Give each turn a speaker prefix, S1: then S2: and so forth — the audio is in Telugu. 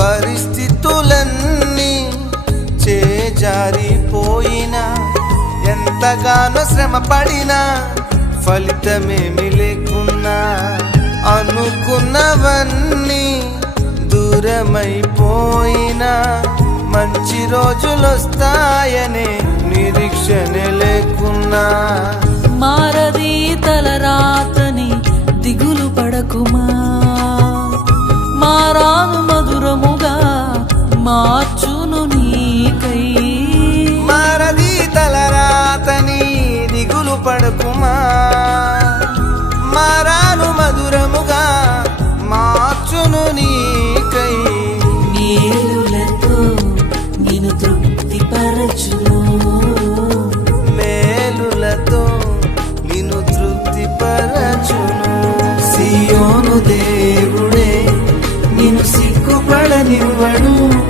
S1: పరిస్థితులన్నీ చేజారిపోయినా ఎంతగానో శ్రమ పడినా ఫలితమేమి లేకున్నా అనుకున్నవన్నీ దూరమైపోయినా మంచి రోజులొస్తాయనే
S2: మార్చును నీకై.
S1: మారది తలరాతని దిగులు పడుకుమా? మారాను మధురముగా మార్చును నీకై.
S2: మేలులతో నేను తృప్తిపరచును.
S1: మేలులతో నిన్ను తృప్తిపరచును. సియోను దేవుడే నిన్ను సిగ్గుపడనివ్వడు